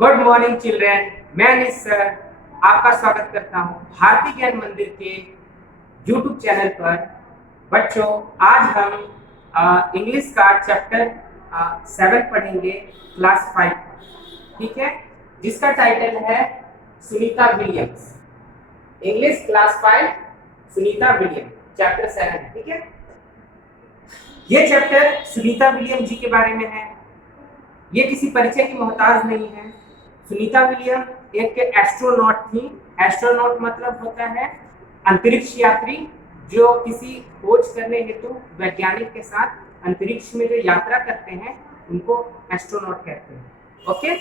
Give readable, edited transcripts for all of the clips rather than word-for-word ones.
Good morning children. मैं अनिश sir आपका स्वागत करता हूं भारतीय ज्ञान मंदिर के यूट्यूब चैनल पर। बच्चों, आज हम इंग्लिश का चैप्टर 7 पढ़ेंगे, क्लास 5, ठीक है, जिसका टाइटल है Sunita Williams. English class 5 Sunita William chapter 7, ठीक है। ये चैप्टर सुनीता विलियम जी के बारे में है। ये किसी परिचय की मोहताज नहीं है। सुनीता विलियम एक एस्ट्रोनॉट थी। एस्ट्रोनॉट मतलब होता है अंतरिक्ष यात्री, जो किसी खोज करने हेतु वैज्ञानिक के साथ अंतरिक्ष में जो यात्रा करते हैं उनको एस्ट्रोनॉट कहते हैं। ओके,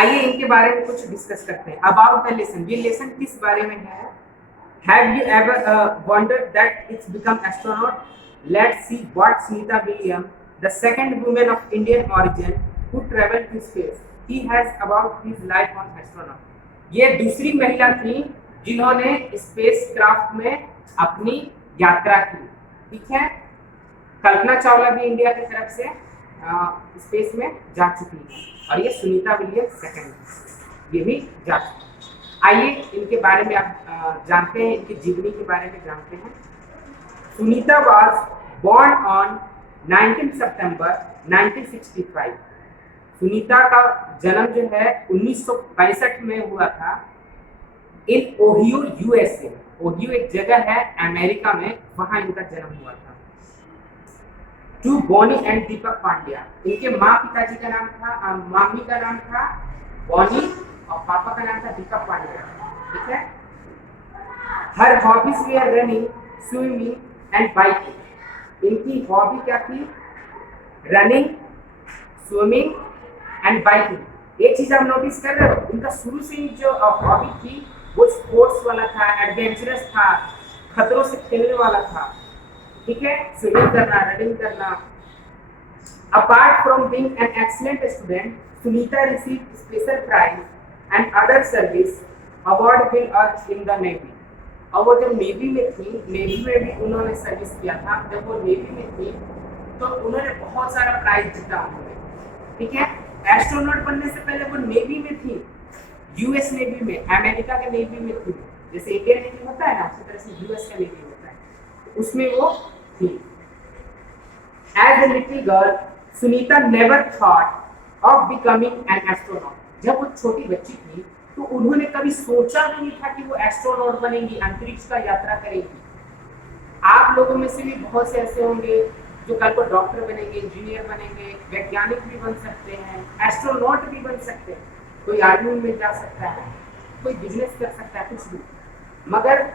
आइए इनके बारे में कुछ डिस्कस करते हैं। अबाउट द लेसन, ये लेसन किस बारे में है? Have you ever wondered that it's become astronaut? Let's see what Sunita William, the second woman of Indian origin who traveled to space, he has about his life on astronaut. ये दूसरी महिला थी जिन्होंने स्पेस क्राफ्ट में अपनी यात्रा की, ठीक है। कल्पना चावला भी इंडिया की तरफ से स्पेस में जा चुकी है और ये सुनीता विलियम सेकंड ये भी जा चुकी है। आइए इनके बारे में आप जानते हैं, इनकी जीवनी के बारे में जानते हैं। सुनीता वाज born on 19 सितंबर 1965। सुनीता का जन्म जो है 1965 में हुआ था इन ओहियो, यूएसए। ओहियो एक जगह है अमेरिका में, वहां इनका जन्म हुआ था। टू बॉनी एंड दीपक पांड्या, इनके माँ पिताजी का नाम था, मामी का नाम था बॉनी और पापा का नाम था दीपक पांड्या, ठीक है। Her hobbies were running, swimming and biking. इनकी हॉबी क्या थी? Running, swimming and biking. एक चीज आप नोटिस कर रहे हो, इनका शुरू से ही जो हॉबी थी वो स्पोर्ट्स वाला था, एडवेंचरस था, खतरों से खेलने वाला था, ठीक है। स्विमिंग करना, रनिंग करना। Apart from being an excellent student, Sunita received special prize and other service award will earn in the navy. और वो जब नेवी में थी, नेवी में भी उन्होंने सर्विस किया था। जब वो नेवी में थी तो उन्होंने बहुत सारा प्राइज जीता उन्होंने, ठीक है। एस्ट्रोनॉट बनने से पहले वो नेवी में थी, यूएस नेवी में, अमेरिका के नेवी में थी। जैसे इंडियन नेवी होता है ना, उसी तरह से यूएस का नेवी होता है, उसमें वो थी। As a little girl, Sunita never thought of becoming an astronaut. जब वो छोटी बच्ची थी तो उन्होंने कभी सोचा भी नहीं था कि वो एस्ट्रोनॉट बनेंगी, अंतरिक्ष का यात्रा करेंगी। आप लोगों में से भी बहुत से ऐसे होंगे जो कल को डॉक्टर बनेंगे, इंजीनियर बनेंगे, वैज्ञानिक भी बन सकते हैं, एस्ट्रोनॉट भी बन सकते हैं। कोई आर्मी में जा सकता है, कोई बिजनेस कर सकता है, कुछ भी। मगर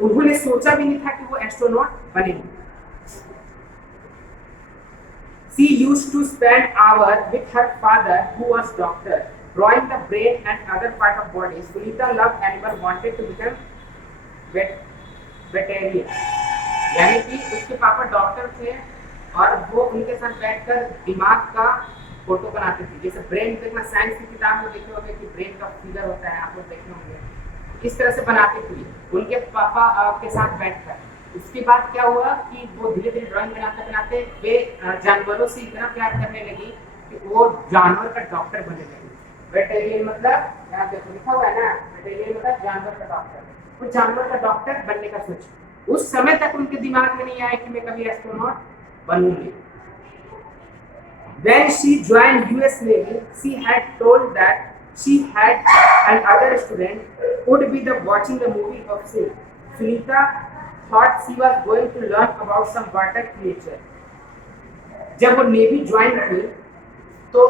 उन्होंने सोचा भी नहीं था कि वो एस्ट्रोनॉट बनेंगे। She used to spend hours with her father, who was doctor, drawing the brain and other part of body. Sunita loved animal, wanted to become veterinarian. यानी कि उसके पापा डॉक्टर थे और वो उनके साथ बैठकर दिमाग का फोटो बनाते थे। जैसे ब्रेन देखना, साइंस की किताब में देखे होंगे कि ब्रेन का फिगर होता है, आप लोग देखे होंगे। इस तरह से बनाती थी उनके पापा के साथ बैठकर। उसके बाद क्या हुआ कि वो धीरे धीरे ड्राइंग बनाते बनाते वे जानवरों से इतना प्यार करने लगी कि वो जानवर का डॉक्टर बनने लगी। वेटेरियन मतलब, यहाँ देखो लिखा हुआ है ना, वेटेरियन मतलब जानवर का डॉक्टर। वो जानवर का डॉक्टर बनने का सोचा। उस समय तक उनके दिमाग में नहीं आया कि मैं कभी astronaut बनूंगी। When she joined US Navy, she had told that she had and other student would be the watching the movie of sea. Sunita thought she was going to learn about some water creature. जब वो navy join की तो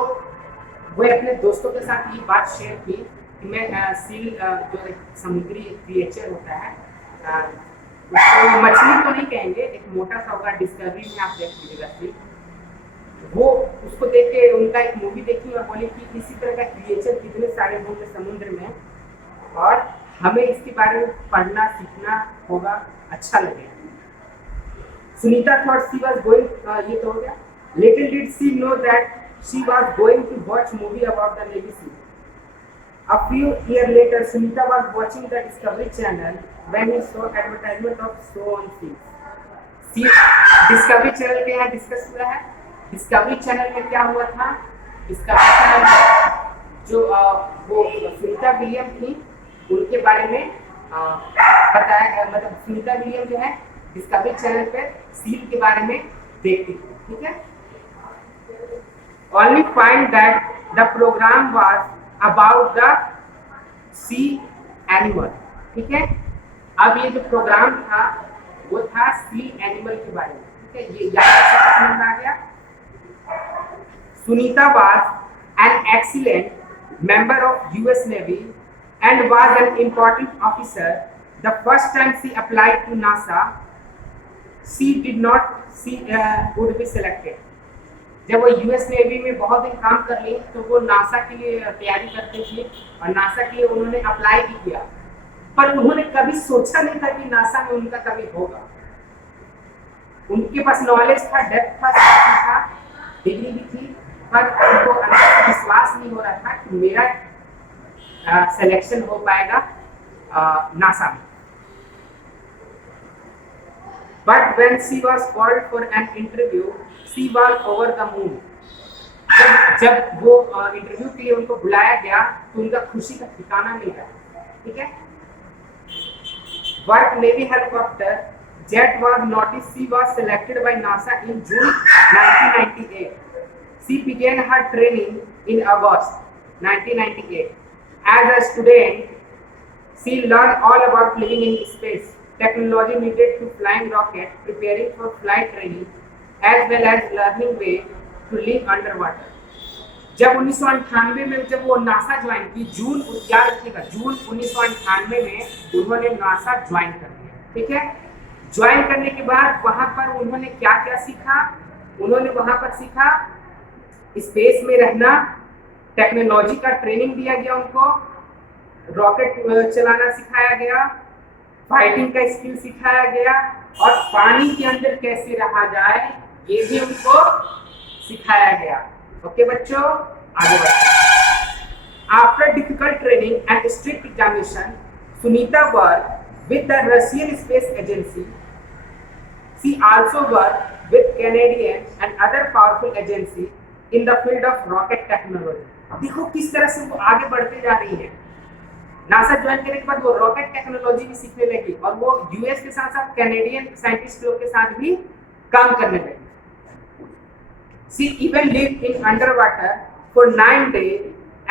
वो अपने दोस्तों के साथ ये बात शेयर की कि मैं सील जो एक समुद्री क्रिएचर होता है, उसको मछली तो नहीं कहेंगे, एक मोटा सा होगा, डिस्कवरी में आप देख लीजिएगा सील। वो उसको देख के उनका एक मूवी देखी और बोली कि इसी तरह का क्रिएचर कितने सारे होंगे समुद्र में और हमें इसके बारे में पढ़ना सीखना होगा, अच्छा लगेगा। Sunita thought she was going, ये तो हो गया। Little did she know that she was going to watch movie about the navy seal. A few years later, Sunita was watching the Discovery Channel when he saw advertisement of so on seas. Discovery channel के यहाँ discuss हुआ है। Discovery channel में क्या हुआ था? Discovery channel जो वो सुनीता विलियम थी उनके बारे में बताया गया, मतलब सुनीता विलियम जो है डिस्कवरी चैनल पे सील के बारे में देखती थी, ठीक है। Only find that the program was about the sea animal, ठीक है। अब ये जो प्रोग्राम था वो था सी एनिमल के बारे में, ठीक है। ये याद समझ में आ गया। Sunita was an excellent member of US Navy and was an important officer. The first time she applied to NASA, she would be selected. जब वो यूएस नेवी में बहुत दिन काम कर ली तो वो नासा के लिए तैयारी करते थे और नासा के लिए उन्होंने अप्लाई भी किया, पर उन्होंने कभी सोचा नहीं था कि नासा में उनका कभी होगा। उनके पास नॉलेज था, डेप्थ था, डिग्री भी थी, पर उनको विश्वास नहीं हो रहा था कि मेरा सिलेक्शन हो पाएगा नासा में। But when she was called for an interview, she was over the moon. जब वो इंटरव्यू के लिए उनको बुलाया गया तो उनका खुशी का ठिकाना नहीं रहा, ठीक है। Work Navy helicopter jet was noticed. She was selected by NASA in June 1998. She began her training in August 1998. As a student, she learned all about living in space, technology needed to flying rocket, preparing for flight training, as well as learning way to live underwater. जब 1998 में जब वो NASA join की, जून 1998 में उन्होंने NASA join कर लिया, ठीक है। ज्वाइन करने के बाद वहां पर उन्होंने क्या क्या सीखा? उन्होंने वहां पर सीखा स्पेस में रहना, टेक्नोलॉजी का ट्रेनिंग दिया गया उनको, रॉकेट चलाना सिखाया गया, फाइटिंग का स्किल सिखाया गया और पानी के अंदर कैसे रहा जाए ये भी उनको सिखाया गया। ओके बच्चों, आगे बढ़ते। After difficult training and strict examination, Sunita work with the Russian space agency. She also work with Canadian and other powerful agency in the field of rocket technology. देखो किस तरह से वो आगे बढ़ते जा रही है। नासा ज्वाइन करने के बाद वो रॉकेट टेक्नोलॉजी भी सीखने लगी और वो यूएस के साथ साथ कैनेडियन साइंटिस्ट लोग के साथ भी काम करने लगी। She even lived in underwater for 9 days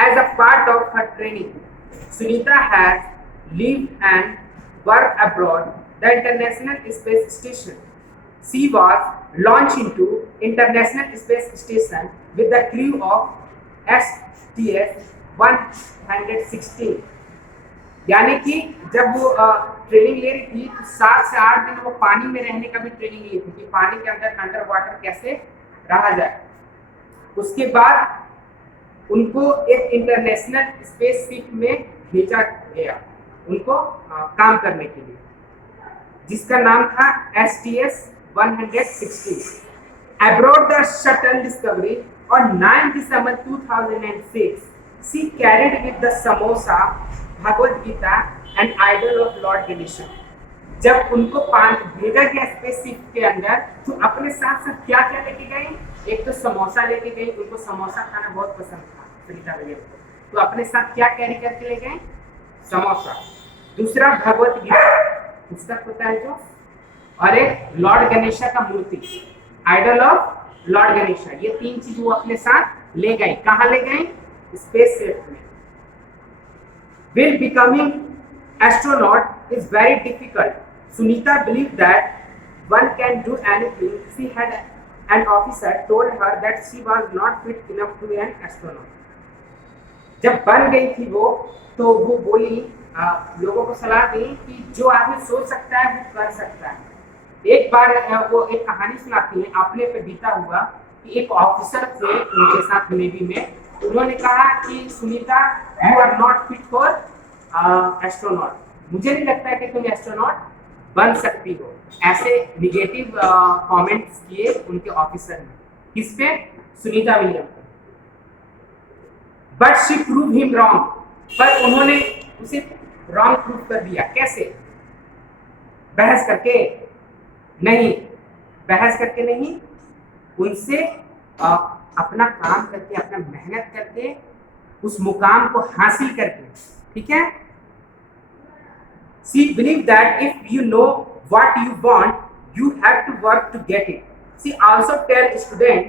as a part of her training. Sunita has lived and worked abroad the International Space Station. She was launched into International Space Station with the crew of STS-116. यानी कि जब वो training ले रही थी तो 7 से 8 दिन वो पानी में रहने का भी ट्रेनिंग ली थी कि पानी के अंदर अंडर वाटर कैसे रहा जाए। उसके बाद उनको एक इंटरनेशनल स्पेसशिप में भेजा गया उनको काम करने के लिए, जिसका नाम था STS-116। Aboard the shuttle Discovery on 9 December 2006, she carried with the samosa, Bhagavad Gita and idol of lord Ganesha. जब उनको भेजा गया स्पेसशिप के अंदर तो अपने साथ साथ क्या क्या लेके गए? एक तो समोसा लेके गए, उनको समोसा खाना बहुत पसंद था सुनीता विलियम को, तो अपने साथ क्या कैरी करके ले गए? समोसा। दूसरा भगवद गीता पुस्तक होता है जो, और एक लॉर्ड गणेशा का मूर्ति, आइडल ऑफ लॉर्ड गणेशा। ये 3 चीज वो अपने साथ ले गए। कहाँ ले गए? स्पेसशिप में। Will becoming astronaut is very difficult. Sunita believed that one can do anything. She had an officer told her that she was not fit enough to be an astronaut. जब बन गई थी वो तो वो बोली, लोगों को सलाह दी कि जो आदमी सोच सकता है वो कर सकता है। एक बार वो एक कहानी सुनाती है अपने पे बीता हुआ कि एक ऑफिसर थे उनके साथ नेवी में, उन्होंने कहा कि Sunita you are not fit for astronaut, मुझे नहीं लगता है कि तुम एस्ट्रोनॉट बन सकती हो। ऐसे निगेटिव कमेंट्स किए उनके ऑफिसर ने, किस पे? Sunita William. But she prove him wrong, पर उन्होंने उसे रॉन्ग प्रूव कर दिया। कैसे? बहस करके नहीं, बहस करके नहीं, उनसे अपना काम करके, अपना मेहनत करके उस मुकाम को हासिल करके, ठीक है। She believed that if you know what you want, you have to work to get it. She also tells students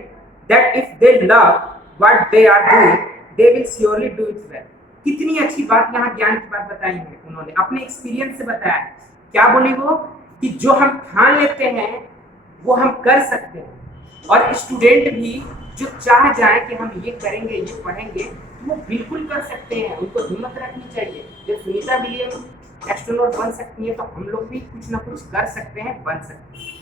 that if they love what they are doing, they will surely do it well. कितनी अच्छी बात, यहाँ ज्ञान की बात बताई है उन्होंने, अपने एक्सपीरियंस से बताया। क्या बोली वो कि जो हम ठान लेते हैं वो हम कर सकते हैं, और स्टूडेंट भी जो चाह जाए कि हम ये करेंगे, ये पढ़ेंगे, तो वो बिल्कुल कर सकते हैं। उनको हिम्मत रखनी चाहिए। जब सुनीता विलियम एस्ट्रोनॉट बन सकती है तो हम लोग भी कुछ ना कुछ कर सकते हैं, बन सकते हैं।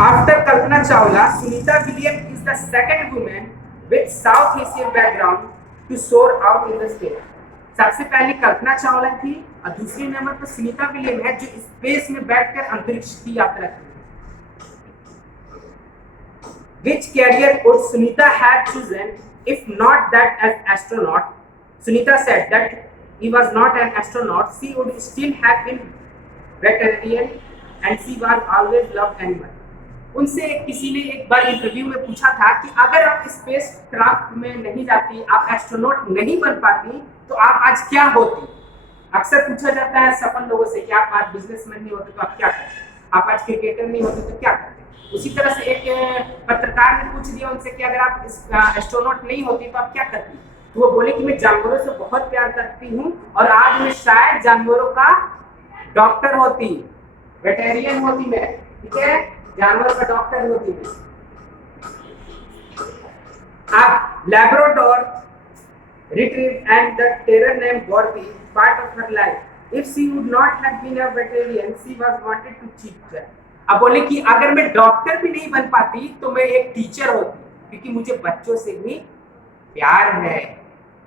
After Kalpana Chawla, Sunita William is the second women with South Asian background to soar out in the space. सबसे पहले कल्पना चावला थी और दूसरे नंबर पर सुनीता विलियम है जो स्पेस में बैठकर अंतरिक्ष की यात्रा की। Which career would Sunita have chosen if not that as astronaut? Sunita said that he was not an astronaut. She would still have been veterinarian and she was always loved animal. उनसे किसी ने एक बार interview में पूछा था कि अगर आप स्पेस क्राफ्ट में नहीं जाती, आप एस्ट्रोनॉट नहीं बन पाती, तो आप आज क्या होती। अक्सर पूछा जाता है सफल लोगों से कि आप आज बिजनेसमैन नहीं होते तो आप क्या करते, आप आज क्रिकेटर नहीं होते तो क्या करते। उसी तरह से एक पत्रकार ने पूछ दिया उनसे कि अगर आप एस्ट्रोनॉट नहीं होती तो आप क्या करती, तो वो बोले कि मैं जानवरों से बहुत प्यार करती हूँ और आज मैं शायद जानवरों का डॉक्टर होती, वेटेरियन होती मैं, ठीक है, जानवरों का डॉक्टर होती मैं। अब Labrador retrieve and the terrier name Gorbi part of her life. If she would not have been a veterinarian she was wanted to teach. अब बोले कि अगर मैं डॉक्टर भी नहीं बन पाती तो मैं एक टीचर होती, क्योंकि मुझे बच्चों से भी प्यार है।